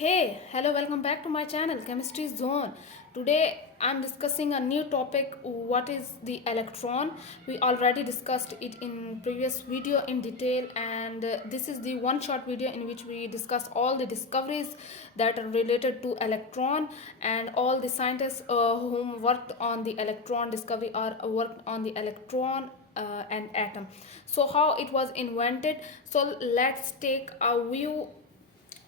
Hey, hello, welcome back to my channel Chemistry Zone. Today I'm discussing a new topic, what is the electron. We already discussed it in previous video in detail, and this is the one short video in which we discuss all the discoveries that are related to electron, and all the scientists whom worked on the electron discovery or worked on the electron and atom. So how it was invented. So let's take a view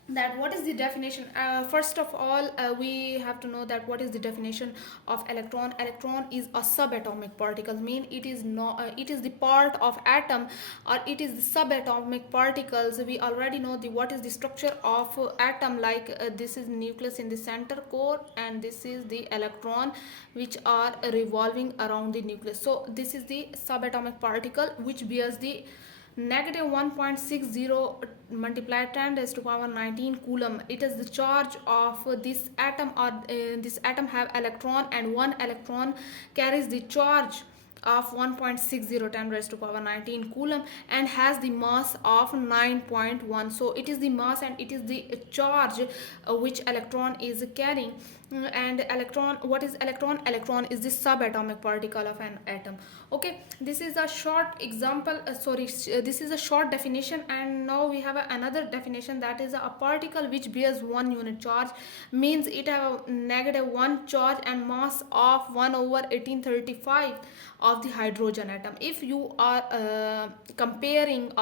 that what is the definition. First of all, we have to know that what is the definition of electron. Electron is a subatomic particle, mean it is not it is the part of atom, or it is the subatomic particles. We already know the what is the structure of atom, like this is nucleus in the center core, and this is the electron which are revolving around the nucleus. So this is the subatomic particle which bears the negative 1.60 multiplied 10 raised to power 19 coulomb. It is the charge of this atom, or this atom have electron, and one electron carries the charge of 1.60 10 raised to power 19 coulomb and has the mass of 9.1. So it is the mass and it is the charge which electron is carrying. And electron, what is electron? Electron is the subatomic particle of an atom. Okay, this is a short example, this is a short definition. And now we have another definition, that is a particle which bears 1 unit charge, means it have negative 1 charge and mass of 1 over 1835 of the hydrogen atom. If you are comparing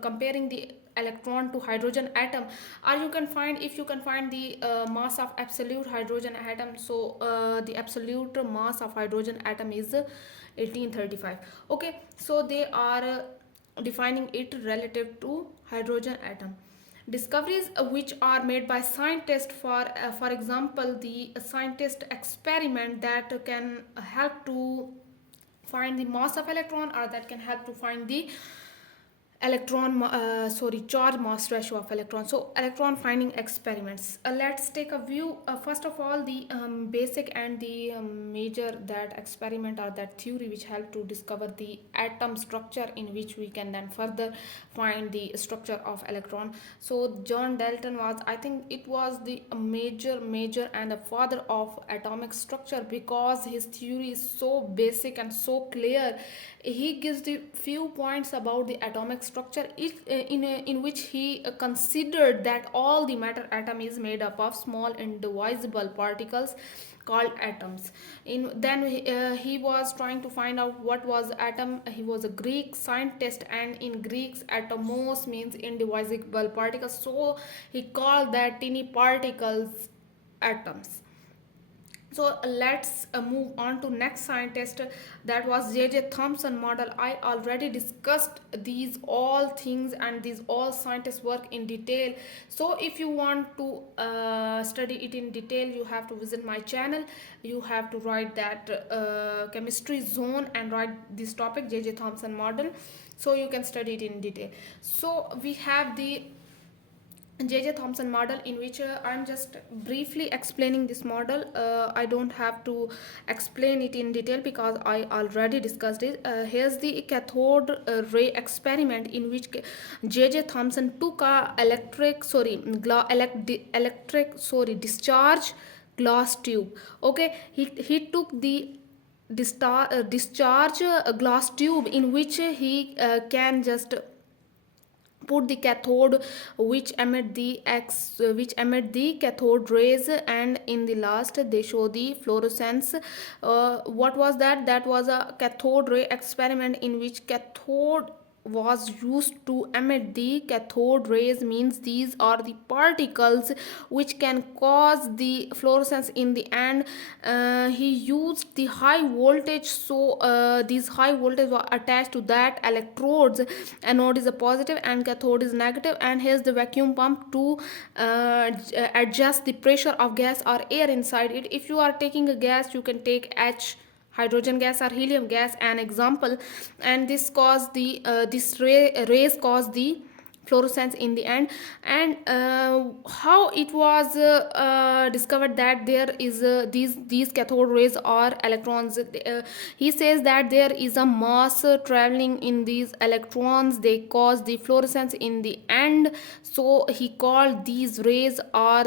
comparing the electron to hydrogen atom, or you can find, if you can find the mass of absolute hydrogen atom, so the absolute mass of hydrogen atom is 1835. Okay, so they are defining it relative to hydrogen atom. Discoveries which are made by scientists, for example, the scientist experiment that can help to find the mass of electron, or that can help to find the charge mass ratio of electron. So electron finding experiments, let's take a view. First of all, the basic and the major that experiment or that theory which help to discover the atom structure, in which we can then further find the structure of electron. So John Dalton was, I think it was the major and the father of atomic structure, because his theory is so basic and so clear. He gives the few points about the atomic structure, in which he considered that all the matter atom is made up of small indivisible particles called atoms. He was trying to find out what was atom. He was a Greek scientist, and in Greeks atomos means indivisible particles, so he called that tiny particles atoms. So let's move on to next scientist, that was J.J. Thomson model. I already discussed these all things and these all scientists work in detail. So if you want to study it in detail, you have to visit my channel. You have to write that chemistry zone and write this topic, J.J. Thomson model, so you can study it in detail. So we have the J.J. Thomson model, in which I'm just briefly explaining this model. I don't have to explain it in detail because I already discussed it. Here's the cathode ray experiment, in which J.J. Thomson took a discharge glass tube. Okay, he took the discharge glass tube, in which he can just put the cathode which emit the cathode rays, and in the last they show the fluorescence. What was that? That was a cathode ray experiment, in which cathode was used to emit the cathode rays, means these are the particles which can cause the fluorescence in the end. He used the high voltage, so these high voltage were attached to that electrodes. Anode is a positive and cathode is negative, and here's the vacuum pump to adjust the pressure of gas or air inside it. If you are taking a gas, you can take hydrogen gas or helium gas, an example, and this rays cause the fluorescence in the end. And how it was discovered that there is these cathode rays or electrons. He says that there is a mass traveling in these electrons, they cause the fluorescence in the end. So he called these rays or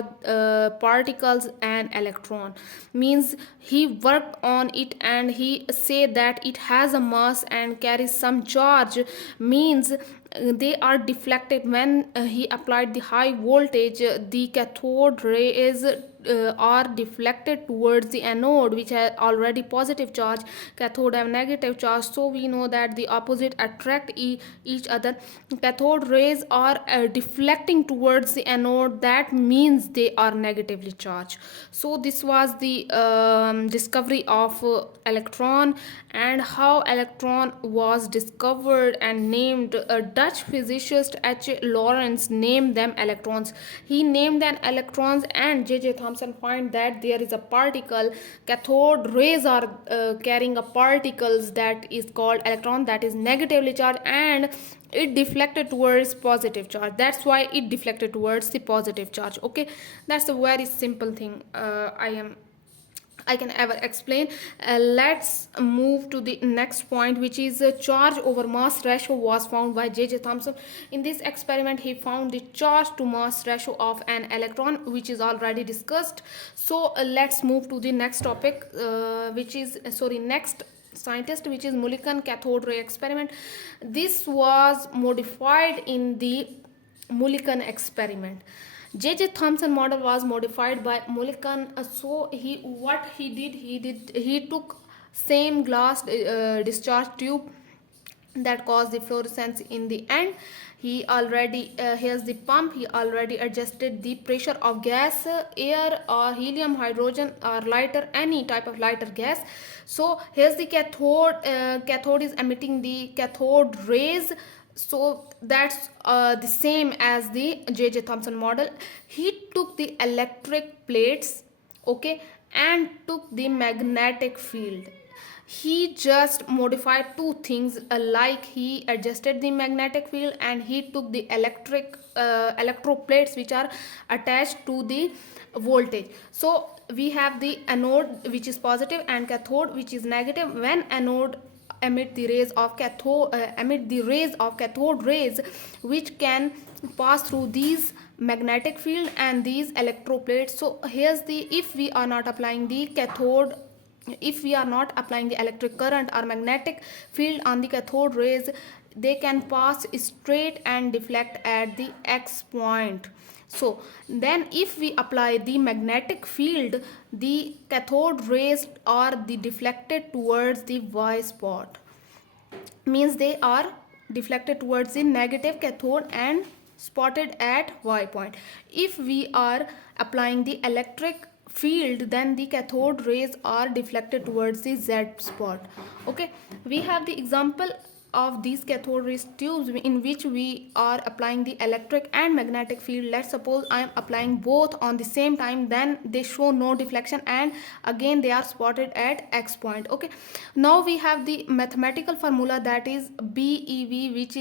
particles an electron. Means he worked on it and he said that it has a mass and carries some charge. Means they are deflected when he applied the high voltage. The cathode rays are deflected towards the anode, which has already positive charge. Cathode have negative charge, so we know that the opposite attract each other. Cathode rays are deflecting towards the anode, that means they are negatively charged. So this was the discovery of electron, and how electron was discovered and named. A Dutch physicist H. Lorentz named them electrons. He named them electrons, and J.J. Thomson find that there is a particle. Cathode rays are carrying a particles that is called electron, that is negatively charged, and it deflected towards positive charge. That's why it deflected towards the positive charge. Okay, that's a very simple thing I can ever explain. Let's move to the next point, which is charge over mass ratio was found by J.J. Thomson. In this experiment, he found the charge to mass ratio of an electron, which is already discussed. So let's move to the next topic, next scientist, which is Mulliken cathode ray experiment. This was modified in the Mulliken experiment. J.J. Thomson model was modified by Mulliken. So he took same glass discharge tube that caused the fluorescence in the end. He already here's the pump. He already adjusted the pressure of gas, air or helium, hydrogen or lighter, any type of lighter gas. So here's the cathode. Cathode is emitting the cathode rays. So that's the same as the J.J. Thomson model. He took the electric plates, okay, and took the magnetic field. He just modified two things, like he adjusted the magnetic field and he took the electroplates which are attached to the voltage. So we have the anode, which is positive, and cathode, which is negative. When anode emit the rays of cathode rays, which can pass through these magnetic field and these electroplates. So here's the, if we are not applying the electric current or magnetic field on the cathode rays, they can pass straight and deflect at the X point. So then if we apply the magnetic field, the cathode rays are deflected towards the Y spot. Means they are deflected towards the negative cathode and spotted at Y point. If we are applying the electric field, then the cathode rays are deflected towards the Z spot. Okay, we have the example of these cathode rays tubes in which we are applying the electric and magnetic field. Let's suppose I am applying both on the same time, then they show no deflection and again they are spotted at X point. Okay, now we have the mathematical formula, that is BeV, which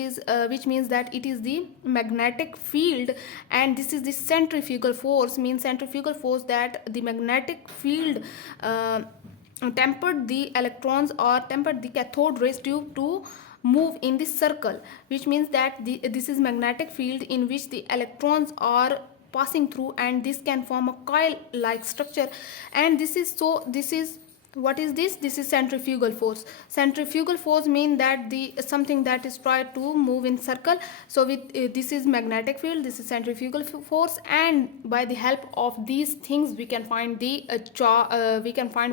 means that it is the magnetic field and this is the centrifugal force. Means centrifugal force, that the magnetic field tempered the electrons or tempered the cathode rays tube to move in this circle, which means that this is magnetic field in which the electrons are passing through, and this can form a coil like structure. And this is what is this? This is centrifugal force. Centrifugal force mean that the something that is tried to move in circle. So with this is magnetic field, this is centrifugal force, and by the help of these things we can find the we can find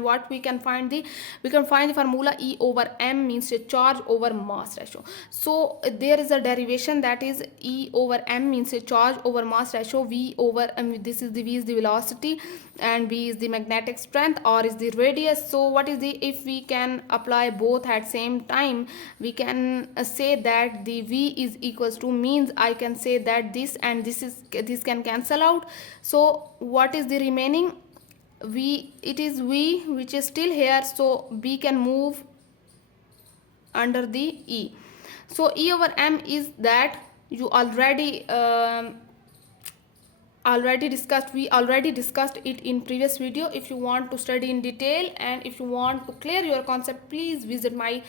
the formula E over M, means charge over mass ratio. So there is a derivation, that is E over M means charge over mass ratio. V over this is the V is the velocity and V is the magnetic strength or is the radius. So what is the, if we can apply both at same time, we can say that the V is equals to, means I can say that this and this can cancel out. So what is the remaining? V, it is V which is still here, so B can move under the E. So E over M is that you already discussed it in previous video. If you want to study in detail and if you want to clear your concept, please visit my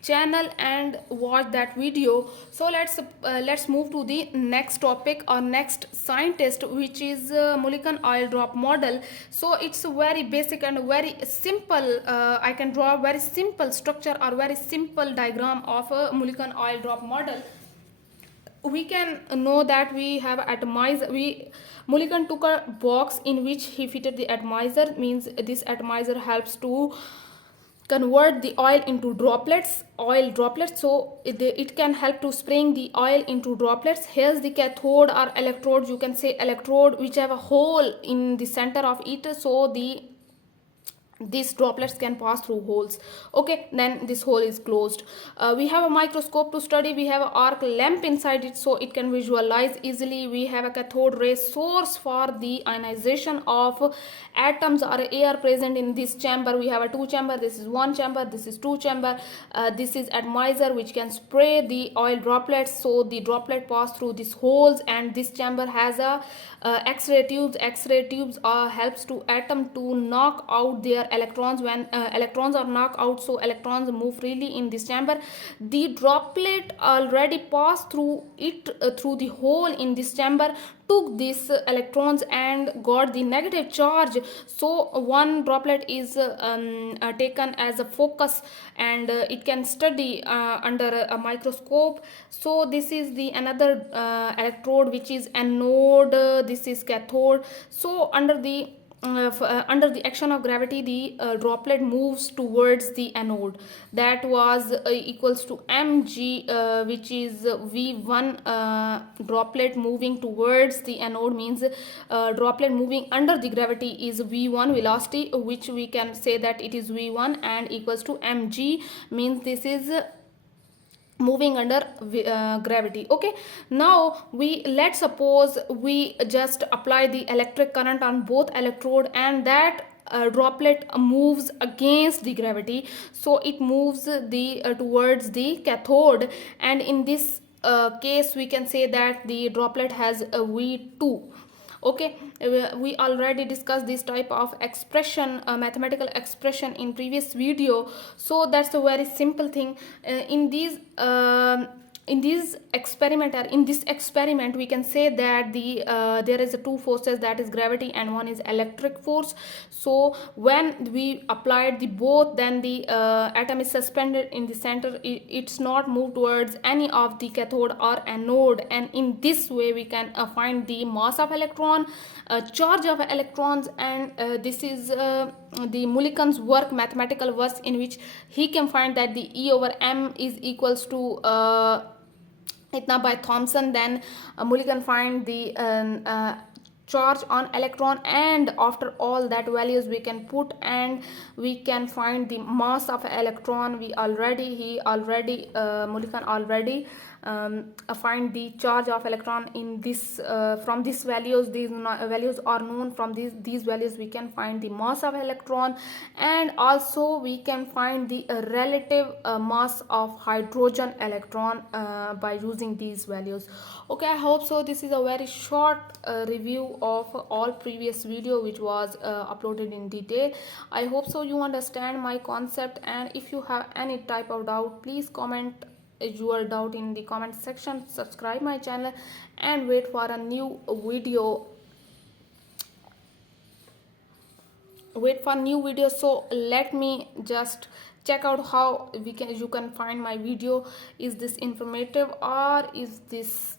channel and watch that video. So let's move to the next topic or next scientist, which is Mulliken oil drop model. So it's a very basic and very simple, I can draw a very simple structure or very simple diagram of a Mulliken oil drop model. We can know that we have atomizer. Mulliken took a box in which he fitted the atomizer, means this atomizer helps to convert the oil into oil droplets. So it can help to spraying the oil into droplets. Here's the cathode or electrode, you can say electrode, which have a hole in the center of it, so these droplets can pass through holes. Okay, then this hole is closed. We have a microscope to study. We have an arc lamp inside it, so it can visualize easily. We have a cathode ray source for the ionization of atoms or air present in this chamber. We have a two chamber. This is one chamber, this is two chamber. This is atomizer, which can spray the oil droplets, so the droplet pass through these holes. And this chamber has a X-ray tubes. X-ray tubes helps to atom to knock out their electrons. When electrons are knocked out, so electrons move freely in this chamber. The droplet already passed through it, through the hole in this chamber, took these electrons and got the negative charge. So one droplet is taken as a focus, and it can study under a microscope. So this is the another electrode, which is anode. This is cathode. So under the action of gravity, the droplet moves towards the anode. That was equals to mg, which is v1. Droplet moving towards the anode means droplet moving under the gravity is v1 velocity, which we can say that it is v1, and equals to mg, means this is moving under gravity. Okay, now let's suppose we just apply the electric current on both electrode, and that droplet moves against the gravity, so it moves the towards the cathode. And in this case, we can say that the droplet has a v2. Okay, we already discussed this type of expression, mathematical expression, in previous video. So that's a very simple thing. In this experiment, we can say that there is two forces, that is gravity and one is electric force. So when we applied the both, then the atom is suspended in the center. It's not moved towards any of the cathode or anode, and in this way we can find the mass of electron, charge of electrons. And this is the Mulliken's work, mathematical work, in which he can find that the E over m is equals to itna by Thomson. Then Mulliken find the charge on electron, and after all that values we can put, and we can find the mass of electron. Mulliken already find the charge of electron in this. From these values, these values are known. From these values we can find the mass of electron, and also we can find the relative mass of hydrogen electron by using these values. Okay, I hope so. This is a very short review of all previous video which was uploaded in detail. I hope so you understand my concept, and if you have any type of doubt, please comment your doubt in the comment section. Subscribe my channel and wait for a new video. So let me just check out how you can find my video. Is this informative or is this